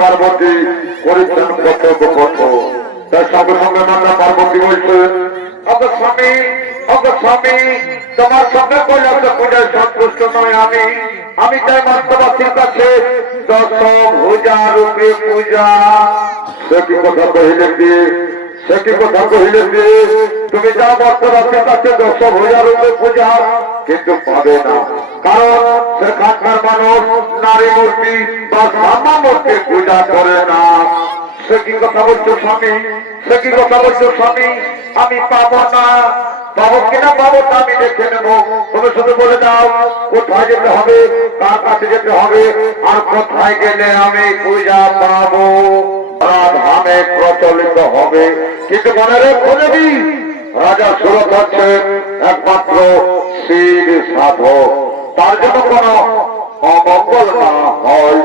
পার্বতী করেছেন কর্তব্য কর্ম তার সঙ্গে সঙ্গে মাতা পার্বতী বলছে স্বামী স্বামী তোমার সঙ্গে কৈলাস পূজায় সন্তুষ্ট নয় আমি চাই মর্তবাসীর কাছে 10 ভুজা রূপে পূজা। সে কি কথা কহিলেন দিয়ে তুমি যাও মর্তবাসীর কাছে 10 ভুজা রূপে পূজা, কিন্তু পাবে না, কারণ সেখানকার মানুষ নারী মূর্তি বা ব্রহ্মা মূর্তি পূজা করে না। সে কি কথা বলছো স্বামী, আমি পাবো না, পাবো কিনা পাবো তা আমি দেখে নেবো। তুমি শুধু বলে দাও কোথায় যেতে হবে, কার কাছে যেতে হবে, আর কোথায় গেলে আমি পূজা পাবো, ধামে প্রচলিত হবে। কিন্তু মনে রেখে রাজা সুরত হচ্ছে একমাত্র শিব সাধক, তার জন্য কোন অমঙ্গল না হয়।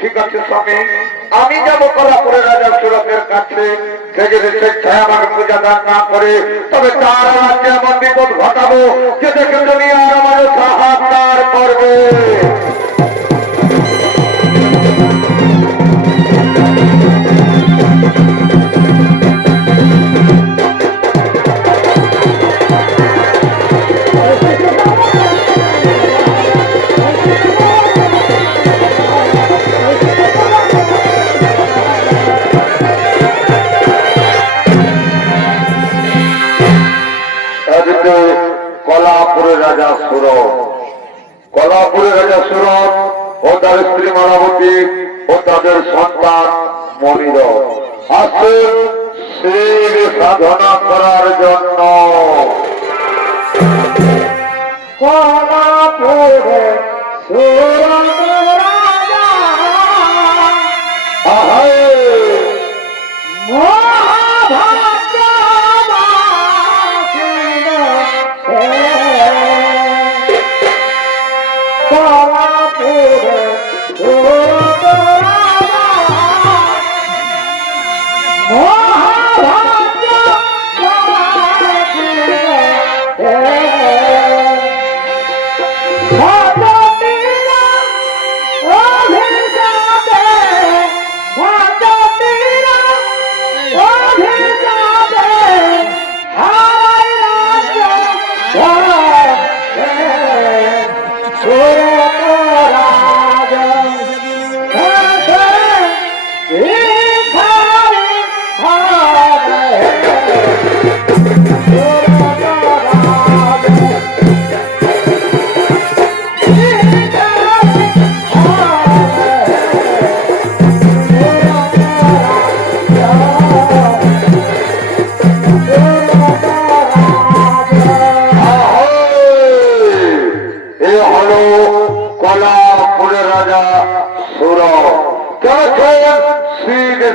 ঠিক আছে স্বামী, আমি যাবো কলাপুরের রাজা সুরতের কাছে, সে যদি স্বেচ্ছায় আমাকে পূজা দান না করে তবে তার রাজ্যে এমন বিপদ ঘটাবো যে দেখে দুনিয়ার মানুষ হাহাকার করবে। কলাপুরের রাজা সুরত ও তার স্ত্রী মালাবতী ও তাদের সন্তান মনির আসেন শিব সাধনা করার জন্য। কলাপুরে সুরত রাজা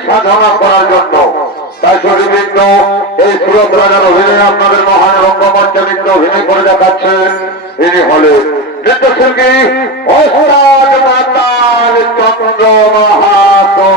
সাধনা করার জন্য। তাই সর্ববিঘ্ন এই সুরত রাজার অভিনয় আপনাদের মহান রঙ্গমঞ্চে নৃত্য অভিনয় করে দেখাচ্ছেন। ইনি হলেন নৃত্যশিল্পী ওস্তাদ মাতাল চন্দ্র মাহাতো।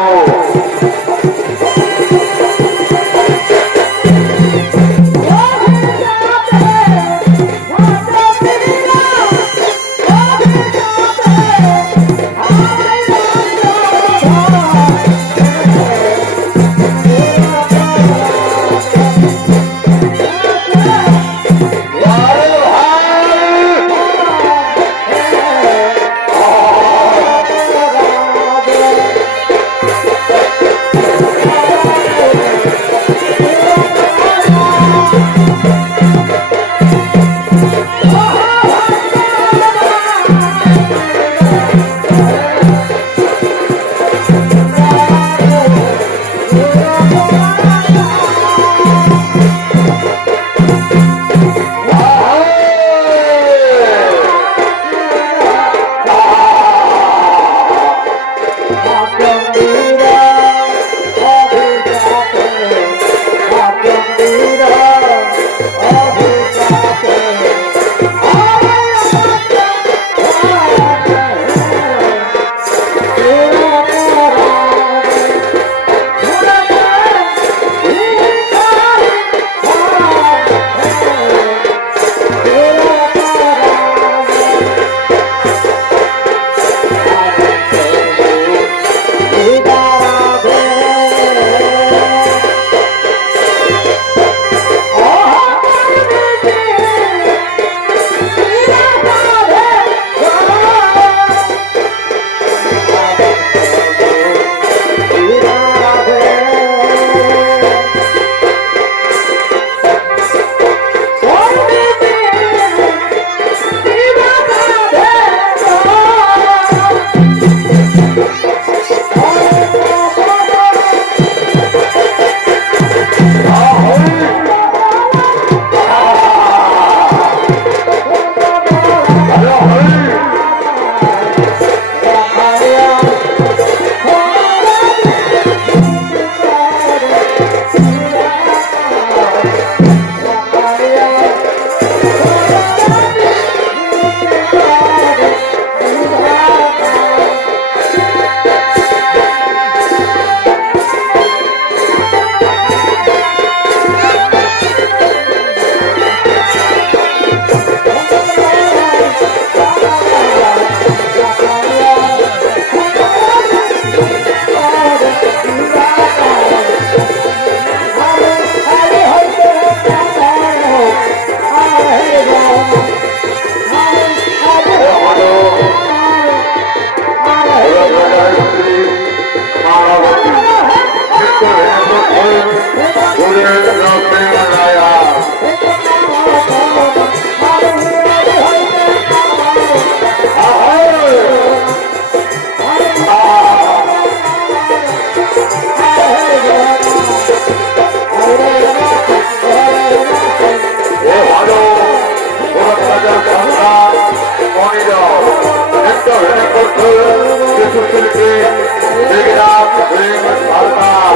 শিল্পী দেবীরাজ প্রেম সরকার।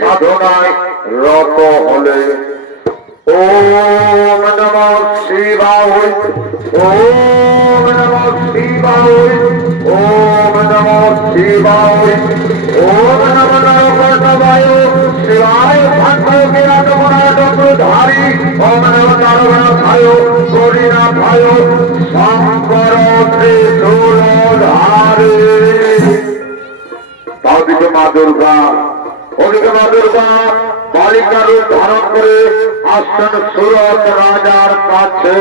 সাধনায় রত হলে ওম নমঃ শিবায়, ওম নমঃ শিবায়, ওম নমঃ শিবায়, ওম নমঃ নারায়ণায় শিবায় ভাগবতে রাজমনাডধারী, ওম নমঃ নারায়ণায় গৌরীনাথায় শঙ্কর ত্রিশূলধারী। তাওদিকে মা দুর্গা, ওদিকে মা দুর্গা বালিকা রূপ ধারণ করে আসছেন সুরত রাজার কাছে।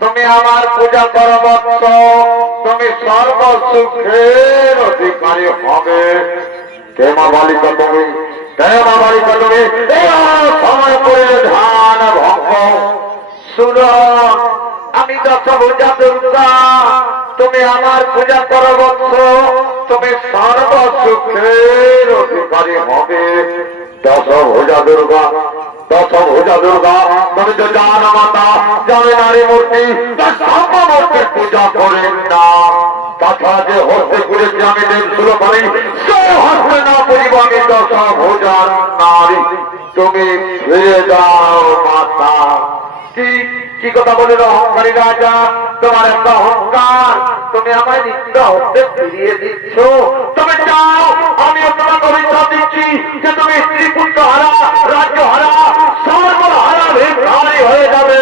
তুমি আমার পূজা করবৎস, তুমি সর্বসুখের অধিকারী হবে। কে মা বালিকা তুমি, কে মা বালিকা তুমি, সময় করে ধ্যান ভঙ্গ। শুন, আমি দশভুজা দুর্গা, তুমি আমার পূজা করবৎস, তুমি সর্বসুখের অধিকারী হবে। দশভুজা দুর্গা, দশভুজা দুর্গা, তুমি তো জান মাতা, জানে নারী মূর্তি, মূর্তির পূজা করেন না। তাছাড়া যে হস্তে করেছি আমি দেব শুরু করি, সে হস্তে না করিব আমি দশভুজার নারী। তুমি ফিরে যাও মাতা। কি কথা বলে অহংকারী রাজা, তোমার একটা অহংকার, তুমি আমায় নিত্য হস্তে ফিরিয়ে দিচ্ছ। তুমি যাও, আমি তোমাকে অভিশাপ দিচ্ছি যে তুমি স্ত্রী পুত্র হারা, রাজ্য হারা, সর্বহারা ভিখারি হয়ে যাবে।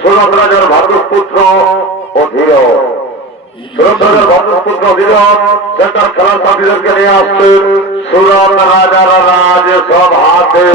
সুরত রাজার ভাগ্যপুত্র অধীর, সুরত রাজার ভাগ্যপুত্র অধীর সেন্টার খেলার সাথীদেরকে নিয়ে আসছেন সুরত রাজার রাজসভাতে।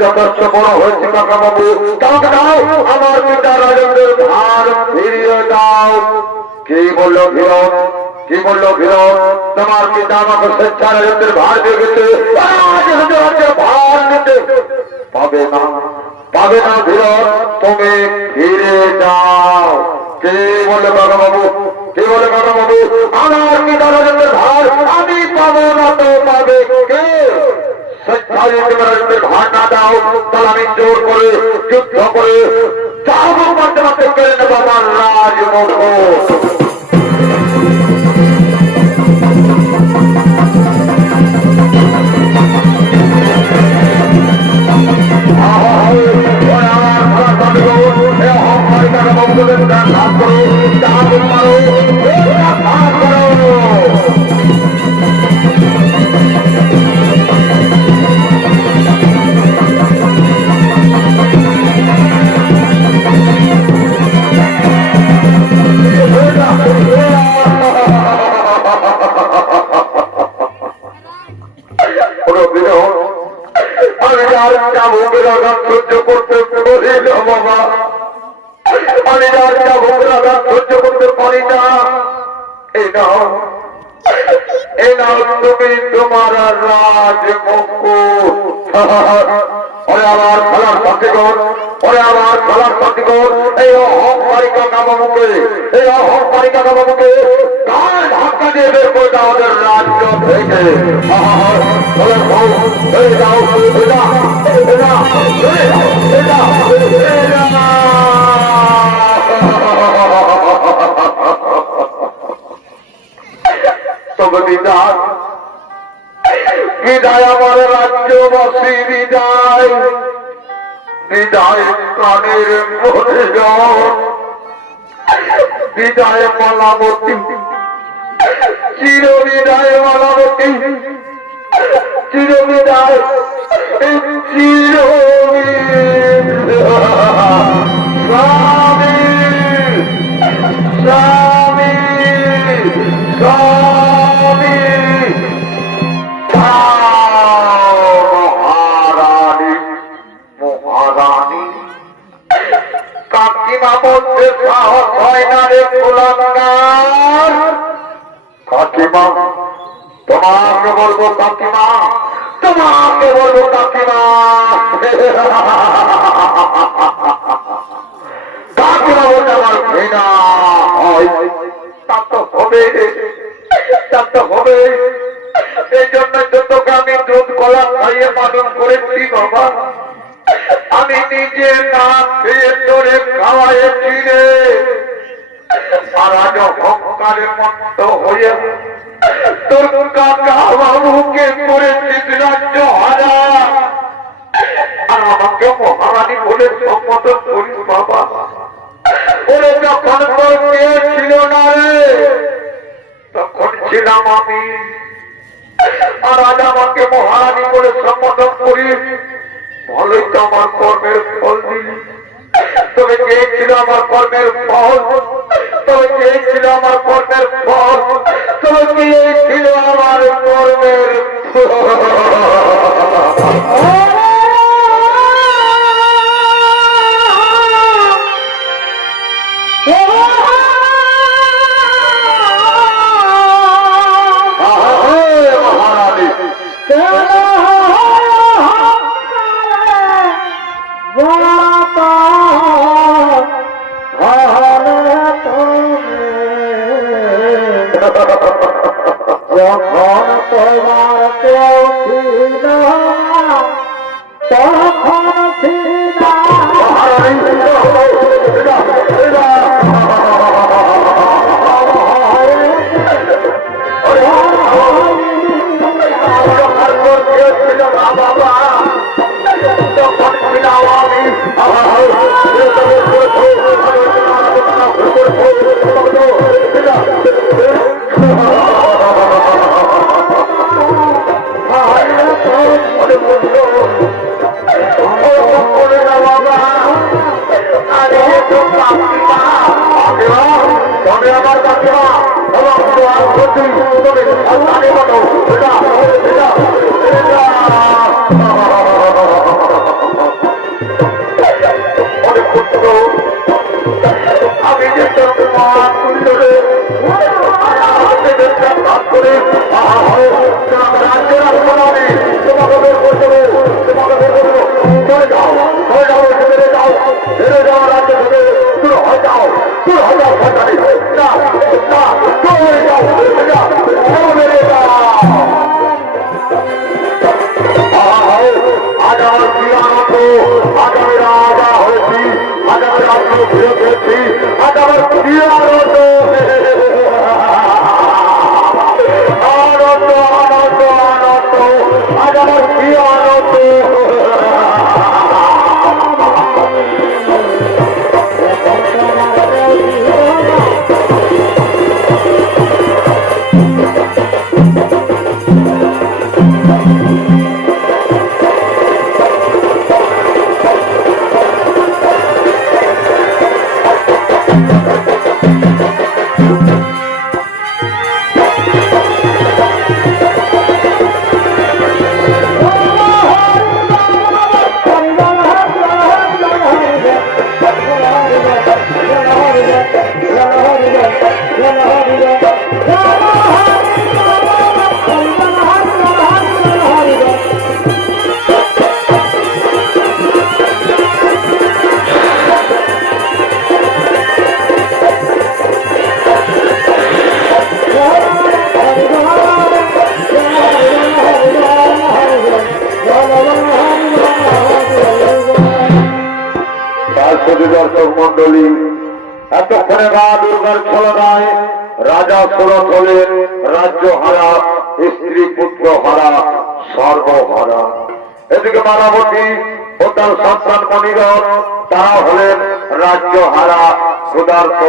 যথেষ্ট বড় হয়েছে কাকা বাবু, কাউকে দাও আমার পিতা রাজেন্দ্রের ভার ফিরিয়ে দাও। কি বললো ভিরন, কি বললো ভিরন? তোমার পিতা আমাকে স্বেচ্ছা রাজেন্দ্রের ভার দিয়ে গেছে, ভার নিতে পাবে না, পাবে না ভিরন, তুমি ফিরে যাও। কে বললো কাকা বাবু, কে বলে কাকা বাবু? আমার পিতা রাজেন্দ্রের ভার আমি পাবো না তো পাবে কে? ভার না দাও তাহলে আমি জোর করে যুদ্ধ করে যাবো মাঝে মাঝে কেড়ে নেব আমার রাজমহল। সহ্য করতে পারি না বাবা, আমি সহ্য করতে পারি না। এই নাও, এই নাও তুমি তোমার রাজমুকুট। ওরে আমার খেলার সাথীগণ, ওরে আমার খেলার সাথীগণ, এই অহংকারী কাকা বাবুকে, এই অহংকারী কাকা বাবুকে ধাক্কা দিয়ে বের করে দাও আমাদের রাজ্য থেকে। তবে বিদায়, বিদায় আমার রাজ্যবাসী, বিদায়, বিদায় প্রাণের পরিজন, বিদায় মালাবতী, চির বিদায় মালাবতী, চির বিদায়, চির স্বামী, স্বামী, স্বামী, মহারানী, মহারানী। কাকিমা বলতে সাহস হয় না রে কুলাঙ্গার। কাকিমা, তোমাকে বলবো কাকিমা, তোমাকে বলবো কাকিমা। কাকিমা বলতে আমার ঘৃণা হয়, তা তো হবে, তা তো হবে। এই জন্য তোকে আমি দুধ কলা খাইয়ে পালন করেছি বাবা, আমি নিজে না খেয়ে তোরে খাওয়াইছি রে, আর আজ অহংকারের মত হয়ে তোর কাকা বাবুকে করেছিস রাজ্য হারা, আর আমাকে মহারানী বলে সম্বোধন করিস বাবা। ওরে যখন তোর কে ছিল না রে, তখন ছিলাম আমি, আর আজ আমাকে মহারানী বলে সম্বোধন করিস, ভালোই তো আমার কর্মের ফল দিলি। তবে কে ছিল আমার কর্মের ফল? তবে কে ছিল আমার কর্মের ফল? তবে কে ছিল আমার কর্মের যখন তোমার কেউ ছিল তখন ছিল দর্শক মন্ডলী, এতক্ষণে মা দুর্গার ছলনায় রাজা সুরত হলেন রাজ্য হারা, স্ত্রী পুত্র হারা, সর্বহারা। এদিকে মানবতী ও তার সন্তান মনিরথ, তারা হলেন রাজ্য হারা, ক্ষুধার্ত,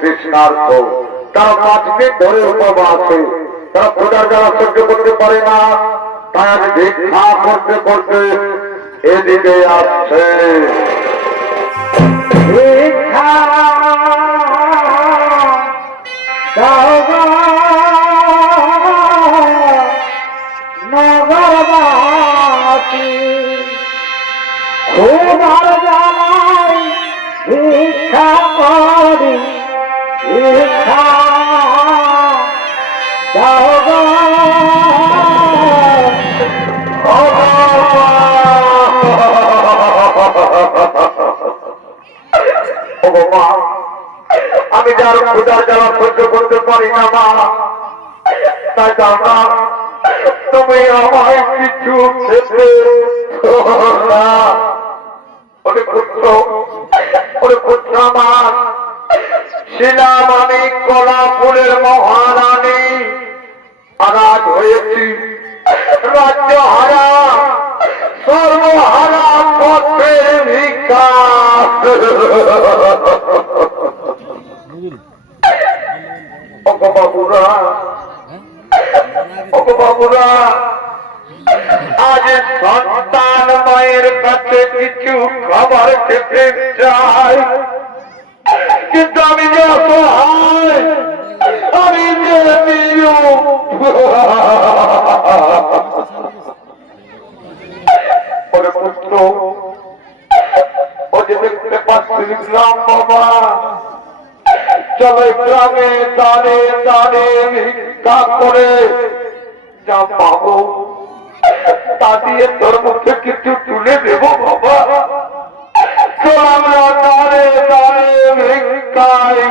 তৃষ্ণার্ত। তারা 5 দিন ধরে উপবাসে, তারা ক্ষুধার জ্বালা সহ্য করতে পারে না, তাই আজ ভিক্ষা করতে করতে এদিকে আসছে। নগরবাসী খুদার জ্বালায় ভিক্ষা করি, ভিক্ষা দাও গো। আমি যার ক্ষুধার জ্বালা সহ্য করতে পারি না মা, তাই দাদা তুমি আমায় কিছু খেতে না, রাজ্য হারা সর্বহারা পথের ভিক্ষা বাবুরা বাবুরা আজ সন্তান মায়ের কাছে কিছু খাবার খেতে চাই কিন্তু আমি যে অসহায় আমি যে পুত্র ও যে দেখতে পাচ্ছি রাম বাবা চলো গ্রামে দাঁড়ে দাঁড়ে ভিক্ষা করে যা পাবো তা দিয়ে তোর মুখে কিছু তুলে দেবো বাবা চল আমরা দাঁড়ে দাঁড়ে ভিক্ষায়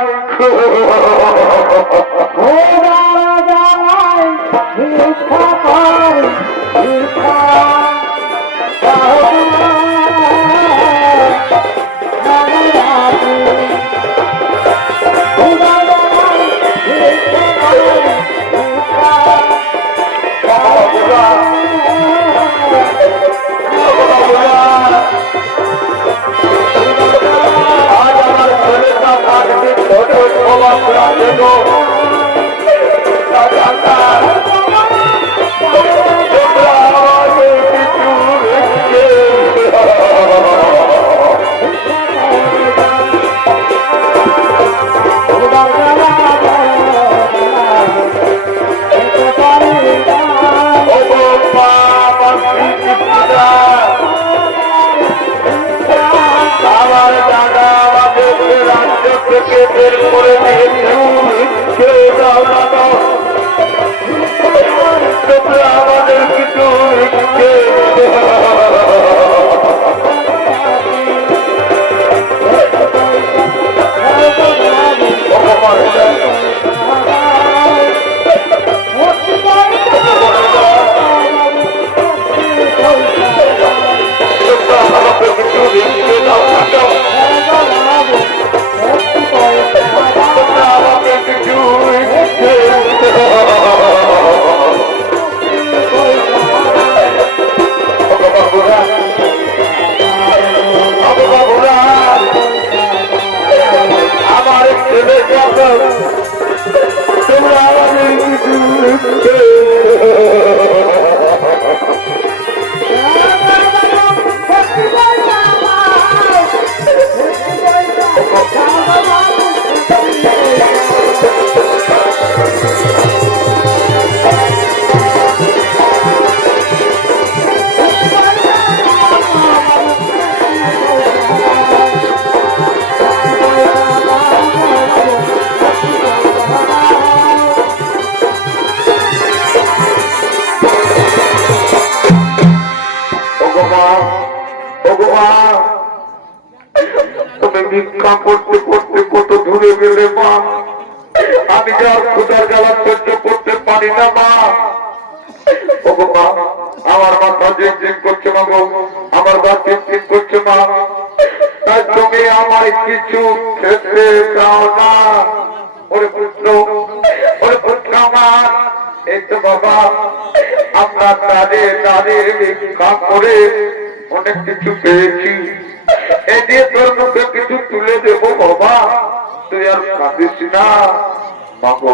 ভিক্ষা করতে করতে কত দূরে গেলে মা আমি যা ক্ষুধার জ্বালা সহ্য করতে পারি না মা ওগো মা আমার মাথা জিম করছে মা গো আমার গা জিম করছে মা তাই তুমি আমায় কিছু খেতে দাও না ওরে পুত্র আমার এই তো বাবা আমরা দাঁড়িয়ে দাঁড়িয়ে ভিক্ষা করে অনেক কিছু পেয়েছি এই দিয়ে তোর মুখে কিছু তুলে দেবো বাবা তুই আর কাঁদিস না মাগো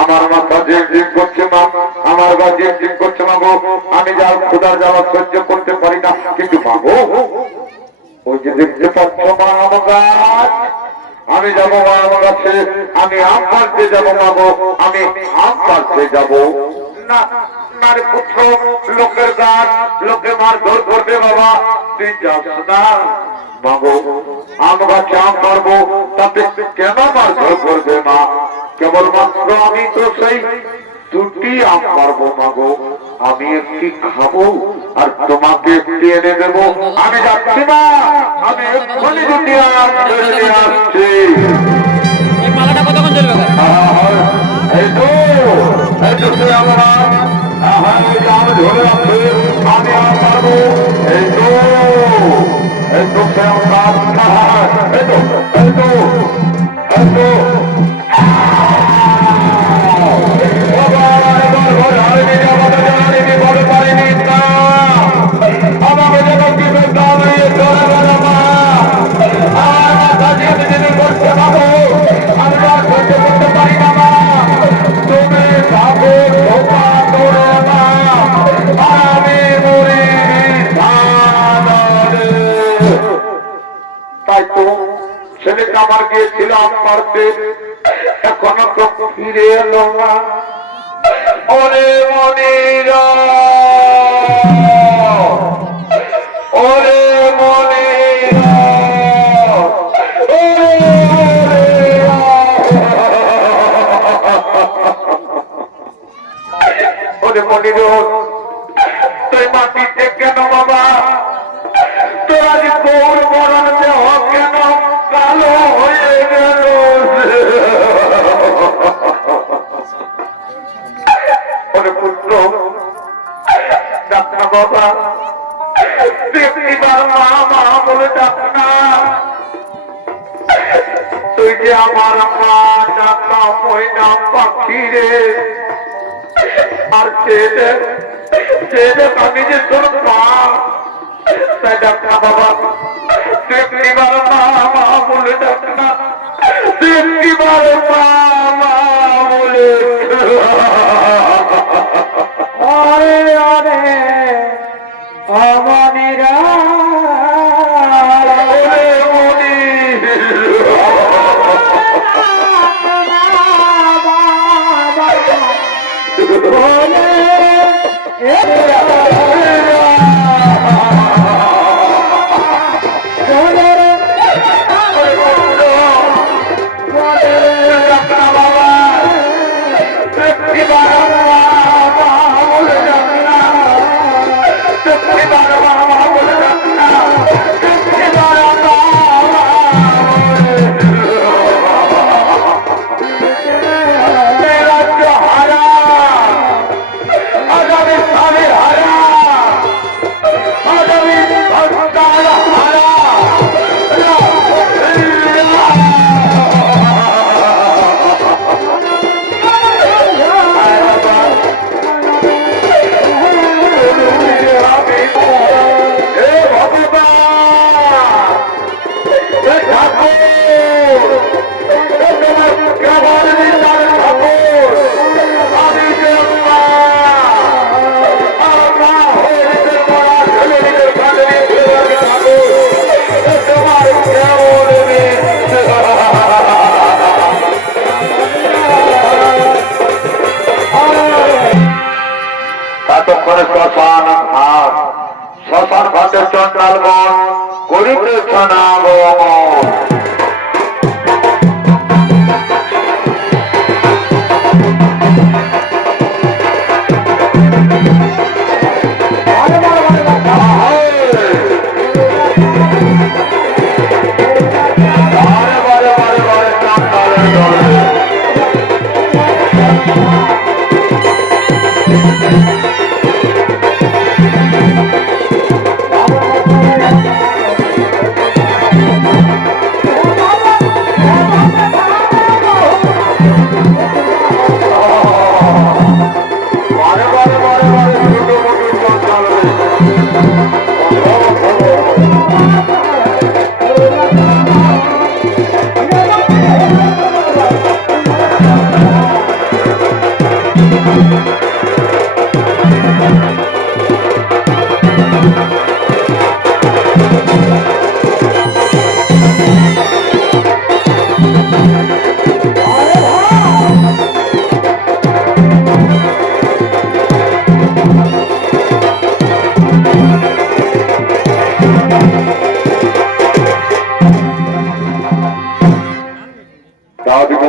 আমার মাথা জিম করছে মা আমার গা জিম করছে মাগো আমি যার ক্ষুধার জ্বালা সহ্য করতে পারি না কিন্তু মাগো ওই যে দেখতে পাচ্ছ মা আম গাছ আমি যাবো মা আম গাছে আমি আম পাড়তে যাবো মাগো আমি আম পাড়তে যাবো না নারে পুত্র লোকের গাছ লোকে মার ধর করবে বাবা তুই যাস না মাগো আম গাছে আম পারবো তাতে কেন মার ধর করবে মা কেবলমাত্র আমি তো সেই দুটি আম পারবো মাগো আমি একটি খাবো আর তোমাকে একটি এনে দেবো আমি যাচ্ছি মা আমি এক্ষুনি দুটি আম ধরে নিয়ে আসছি মালাটা কতক্ষণ চলবে এই তো সে আমার আম ধরে আছে আমি আম পারবো এই তো সে আমার এই তো বাবা এবার ঘরে হারিয়ে আমাদের জানানি বড় পারে গেছিলাম মারতে, এখনো তো ফিরে এলো না। ওরে মনিরা, ওরে মনিরা, ওরে মনির, তুই মাটিতে কেন বাবা? তোর আজ গৌর মরণ দেহ কেন কালো হয়ে গেল? ওরে পুত্র, ডাক না বাবা, দেখবার মা মা বলে ডাক না। তুই যে আমার মা, ডাকা ময়না পাখি রে। আর ছেলে আমি যে তোর মা, তাই ডাক না বাবা, দেখবার মা মা বলে ডাক না, দেখবার মা মা বলে। ওরে ওরে অমনিরা শ্মশান ঘাটের চন্ডাল বন করিতেছ না গমন।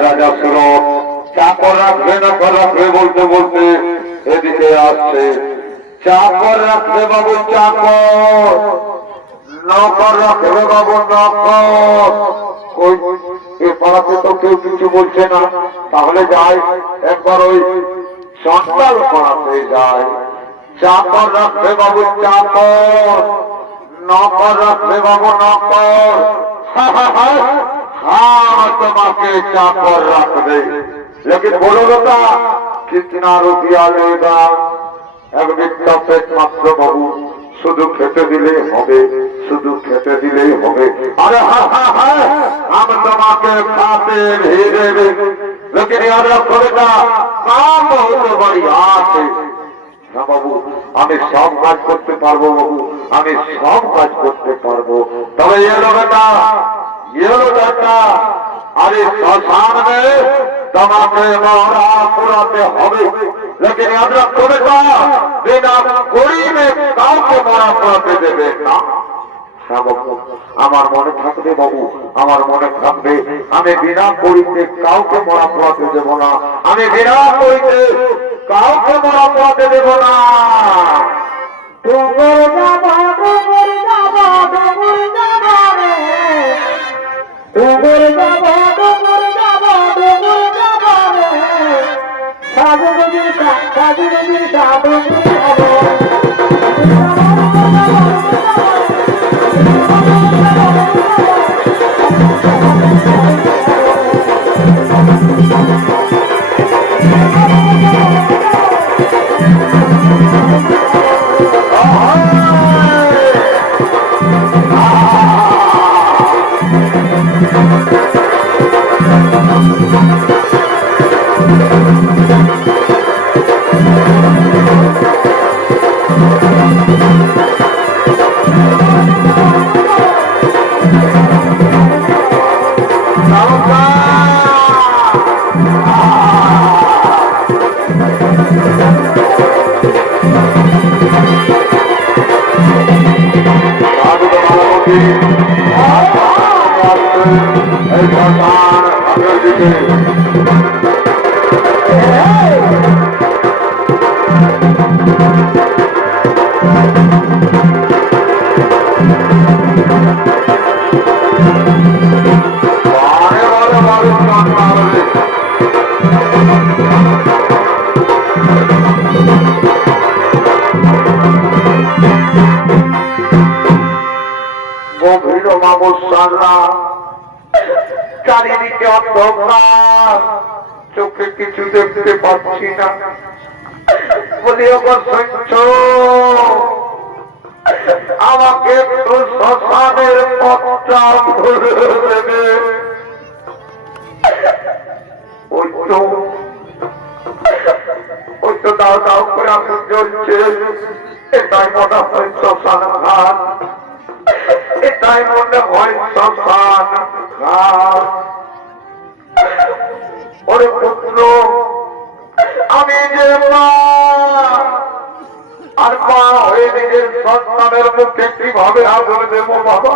রাজা শুনো, চাকর রাখবে নকর রাখবে বলতে বলতে এদিকে আসছে। চাকর রাখবে বাবু চাকর, নকর রাখবে বাবু নকর। ওই এ পাড়াতে তো কেউ কিছু বলছে না, তাহলে যাই একবার ওই চন্ডাল পাড়াতে যায়। চাকর রাখবে বাবু চাকর, নকর রাখবে বাবু নকর। हाँ তোমাকে চাকর রাখবে, लेकिन बोलो बेटा कितना रुपया लेगा? एक बिट्टा पेट मात्र बाबू, শুধু খেতে দিলেই হবে, শুধু খেতে দিলেই হবে। अरे हाँ हाँ हाँ हम তোমাকে खाते भी देंगे, लेकिन याद रखो बेटा काम बहुत बढ़िया है। হ্যাঁ বাবু, আমি সব কাজ করতে পারবো বাবু, আমি সব কাজ করতে পারবো। তবে এলো বেটা, এলো বেটা अरे श्मशान में তোমাকে মরা পুরাতে হবে, लेकिन याद रखो बेटा बिना कोई में কাউকে মরা পুরাতে দেবে না। আমার মনে থাকবে বাবু, আমার মনে থাকবে, আমি বিনা করিতে কাউকে মরা পোড়াতে দেব না, আমি বিনা করিতে কাউকে মরা পোড়াতে দেব না। চারিদিকে অন্ধকার, চোখে কিছু দেখতে পাচ্ছি না, বলি অবশ্য আমাকে একটু শ্মশানের পথটা ধরে দেবে। ওই তো দাও দাও করে আগুন জ্বলছে, এটাই মনে হয় শ্মশান ঘাট, এটাই মনে হয় শ্মশান ঘাট। ওরে পুত্র, আমি যে মা, আর মা হয়ে নিজের সন্তানের মুখে কিভাবে আগুন দেব বাবা,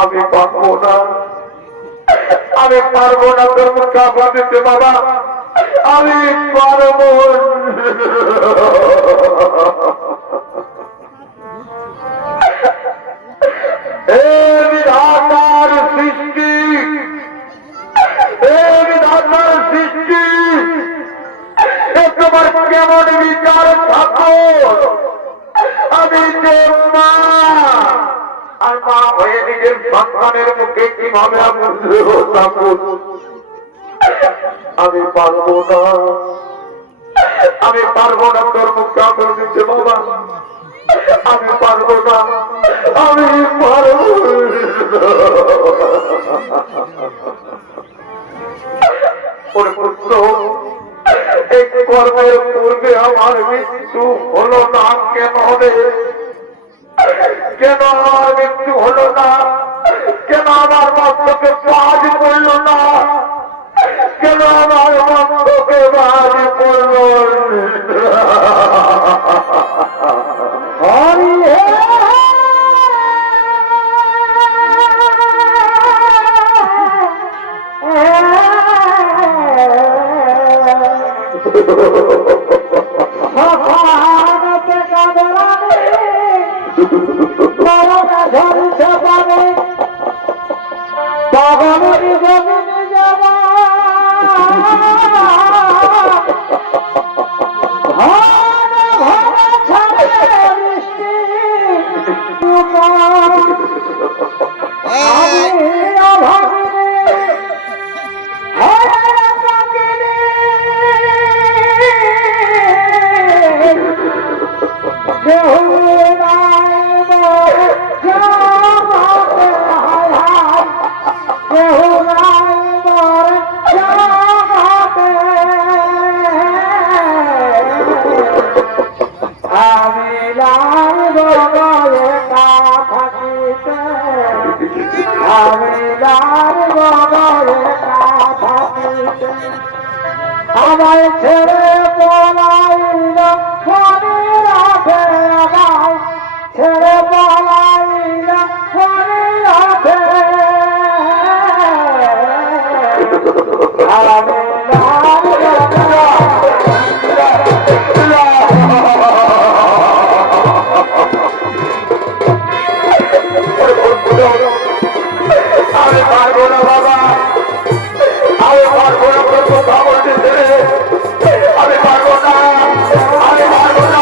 আমি পারবো না, আমি পারবো না তোর মুখে আগুন দিতে বাবা, আমি পারবো বিধাতার সৃষ্টি, বিধাতার সৃষ্টি, তোমার কেমন বিচার থাকো, আমি যে মা, আর মা হয়ে নিজের সন্তানের মুখে কিভাবে থাকো, আমি পারবো না, আমি পারবো না তোর মুখে আগুন দিতে বাবা, আমি পারবো না, আমি পারবো এই কর্মের পূর্বে আমার মৃত্যু হলো না কেন হবে, কেন আমার মৃত্যু হলো না, কেন আমার মস্তকে বাজ পড়ল না, কেন আমার মস্তকে বাজ পড়ল আমি আমায় ছেড়ে পলাইল মনে রাখে, আমায় ছেড়ে পলাইল মনে রাখে। আমি আমি পারবো না বাবা, আমি পারবো না, কথা বলতেছে, আমি পারবো না, আমি পারবো না।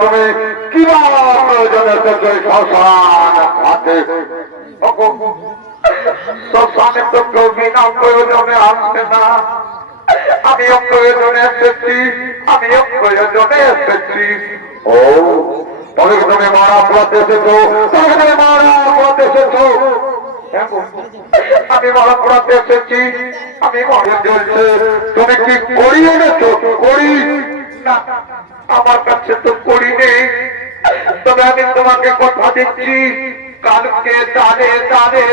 তুমি কি প্রয়োজন শ্মশানে তো কেউ বিনা প্রয়োজনে আসবে না। আমিও প্রয়োজনে এসেছি, আমিও প্রয়োজনে এসেছি। ও তবে তুমি মারা পড়াতে এসেছো, তবে তুমি মারা পড়াতে এসেছো। আমি মারা পড়াতে এসেছি, আমি মরে জ্বলছে। তুমি কি করি এনেছো? করি না, আমার কাছে তো করি নেই। তবে আমি তোমাকে কথা দিচ্ছি, কালকে দাঁড়ে দাঁড়ে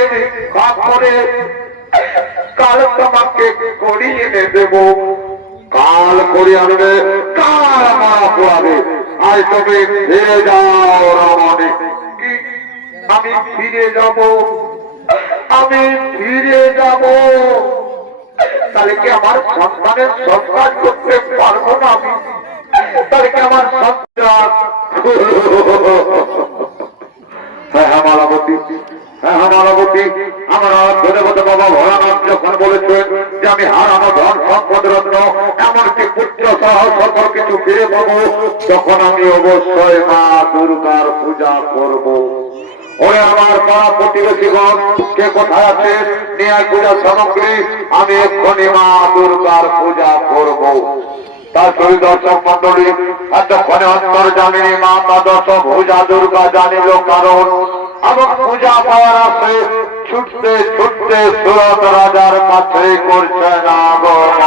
ভাগ করে কাল তোমাকে করি এনে দেব। কাল করি আনবে, কাল মারা পড়াবে। আজ তুমি ফিরে যাও রমণী। আমি ফিরে যাব, আমি ফিরে যাব। তাহলে কি আমার সন্তানের সন্তান করতে পারবো না আমি? তাহলে কি আমার সন্তান? বাবা ভোলানাথ যখন বলেছেন যে আমি হারানো ধন সম্পদ রত্ন এমনকি পুত্র সহ সকল কিছু ফিরে পাবো, তখন আমি অবশ্যই মা দুর্গার পূজা করব। ওরে আমার পাড়া প্রতিবেশীগণ, কে কোথায় আছে নিয়ে পূজা সামগ্রী? আমি এক্ষুনি মা দুর্গার পূজা করব। তার শরীর দর্শক মন্ডলী এতক্ষণে অন্তর্জামিনী মাতা দশ ভুজা দুর্গা জানিল কারণ এবং পূজা পাওয়ার আছে ছুটতে ছুটতে সুরত রাজার কাছে করছে না আগমন।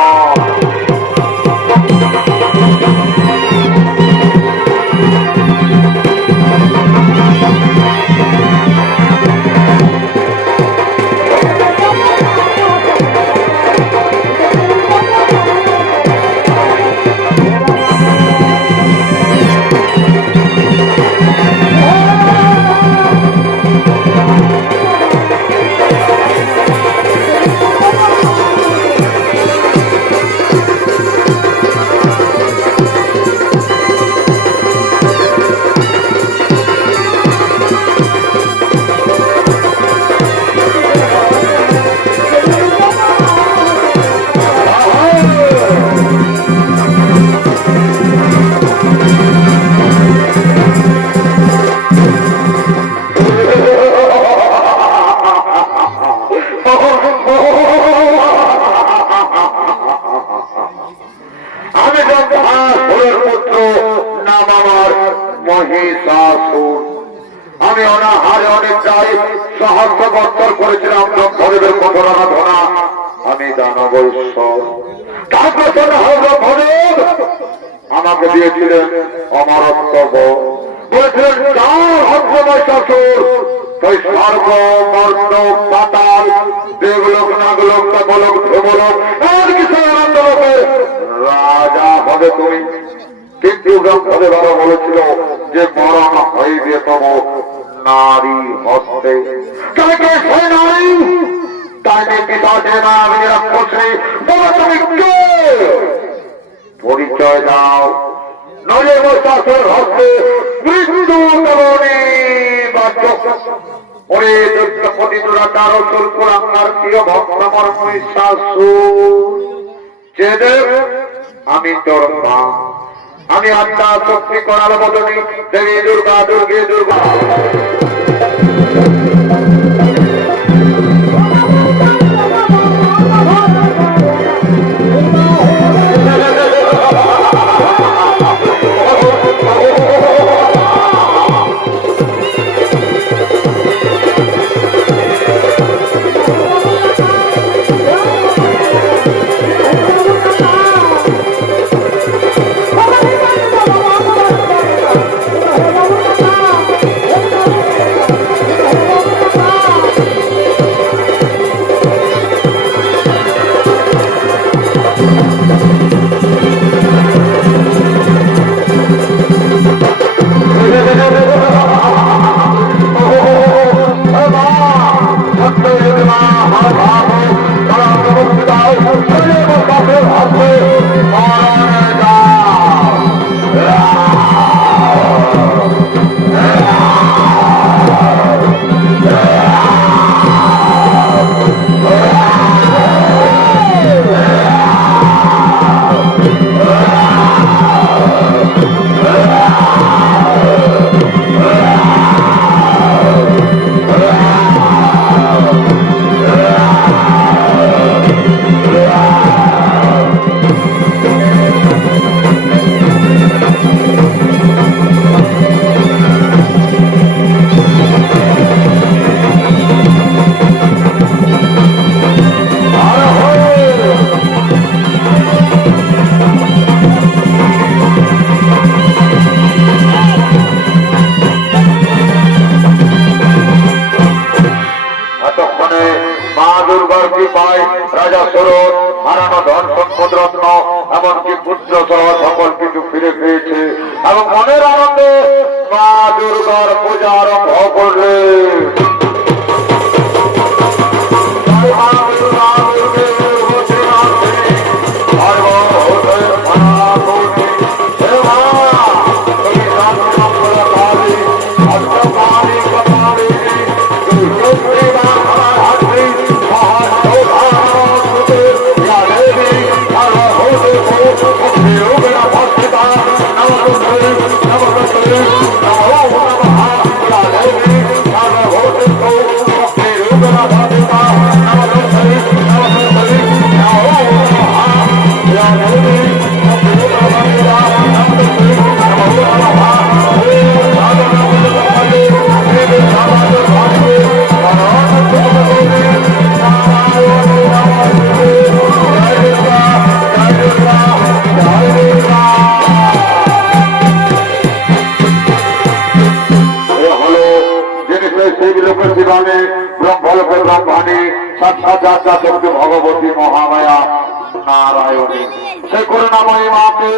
আমি অনাহারে অনেকটাই সাহায্য বর্তর করেছিলাম ধরের কঠোর আরাধনা। আমি দানব ঈশ্বর, তারপর আমাকে দিয়েছিলেন অমরত্ব, বলেছিলেন যার হস্যময় শ্বশুর ওই স্বর্গ মর্দ পাতাল দেবলোক নাগলোক তপলোক ধ্রুবলোক আর কিছু আনন্দ লোকে রাজা হবে তুমি। কিন্তু গ্রন্থে বাবা বলেছিল যে মরণ হইবে তব নারী হস্তে। তাই নারী তাই পরিচয় দাও। মহাভারত হস্তে মৃত্যু তরণী বাক্য ওরে দুর্গপতি দুরাটা রসুল কোরআনার প্রিয় ভক্ত আমার মহিষাসুর চেদেব আমি তোর মা আমি আত্মা শক্তি করার বদনি দেবী দুর্গা দুর্গে দুর্গা রাজা শরৎ হারানো ধন সম্পদ রত্ন এমনকি পুত্র সহ সকল কিছু ফিরে পেয়েছে এবং মনের আনন্দে মা দুর্গার পূজা আরম্ভ করলে ভগবতী মহামায়া নারায়ণী সেই করুণাময়ী মাকে